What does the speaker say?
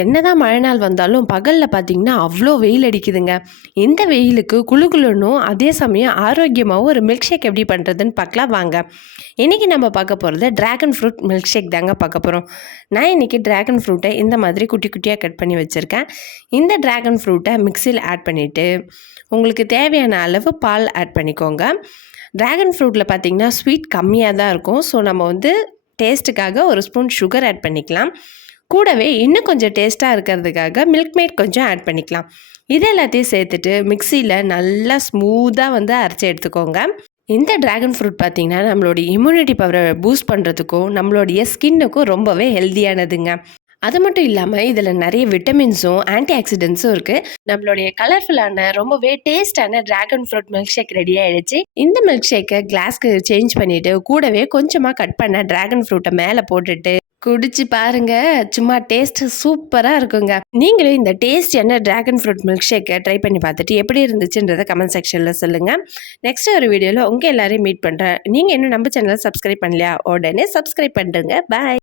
என்னதான் மழை நாள் வந்தாலும் பகலில் பார்த்தீங்கன்னா அவ்வளோ வெயில் அடிக்குதுங்க. இந்த வெயிலுக்கு குளு அதே சமயம் ஆரோக்கியமாகவும் ஒரு மில்க் ஷேக் எப்படி பண்ணுறதுன்னு பார்க்கலாம் வாங்க. இன்றைக்கி நம்ம பார்க்க போகிறது ட்ராகன் ஃப்ரூட் மில்க் ஷேக் தாங்க பார்க்க போகிறோம் நான் இன்றைக்கி ட்ராகன் ஃப்ரூட்டை இந்த மாதிரி குட்டி குட்டியாக கட் பண்ணி வச்சுருக்கேன். இந்த ட்ராகன் ஃப்ரூட்டை மிக்சியில் ஆட் பண்ணிவிட்டு உங்களுக்கு தேவையான அளவு பால் ஆட் பண்ணிக்கோங்க. ட்ராகன் ஃப்ரூட்டில் பார்த்தீங்கன்னா ஸ்வீட் கம்மியாக தான் இருக்கும். ஸோ நம்ம வந்து டேஸ்ட்டுக்காக ஒரு ஸ்பூன் சுகர் ஆட் பண்ணிக்கலாம். கூடவே இன்னும் கொஞ்சம் டேஸ்ட்டாக இருக்கிறதுக்காக மில்க் மேட் கொஞ்சம் ஆட் பண்ணிக்கலாம். இது எல்லாத்தையும் சேர்த்துட்டு மிக்சியில் நல்லா ஸ்மூத்தாக வந்து அரைச்சி எடுத்துக்கோங்க. இந்த ட்ராகன் ஃப்ரூட் பார்த்திங்கன்னா நம்மளுடைய இம்யூனிட்டி பவரை பூஸ்ட் பண்ணுறதுக்கும் நம்மளுடைய ஸ்கின்னுக்கும் ரொம்பவே ஹெல்த்தியானதுங்க அது மட்டும் இல்லாமல் இதில் நிறைய விட்டமின்ஸும் ஆன்டி ஆக்சிடென்ட்ஸும் இருக்குது நம்மளுடைய கலர்ஃபுல்லான ரொம்பவே டேஸ்டான dragon fruit milkshake ready ஆகிடுச்சு இந்த மில்க் ஷேக்கை கிளாஸ்க்கு சேஞ்ச் பண்ணிவிட்டு கூடவே கொஞ்சமாக கட் பண்ண ட்ராகன் ஃப்ரூட்டை மேலே போட்டுட்டு குடிச்சு பாருங்க. சும்மா டேஸ்ட் சூப்பராக இருக்குங்க. நீங்களும் இந்த டேஸ்ட் என்ன டிராகன் ஃப்ரூட் மில்க் ஷேக்கை ட்ரை பண்ணி பார்த்துட்டு எப்படி இருந்துச்சுன்றதை கமெண்ட் செக்ஷனில் சொல்லுங்கள் நெக்ஸ்ட் ஒரு வீடியோவில் உங்கள் எல்லாரையும் மீட் பண்ணுறேன் நீங்கள் இன்னும் நம்ம சேனலை சப்ஸ்கிரைப் பண்ணலையா? உடனே சப்ஸ்கிரைப் பண்ணுறேங்க பாய்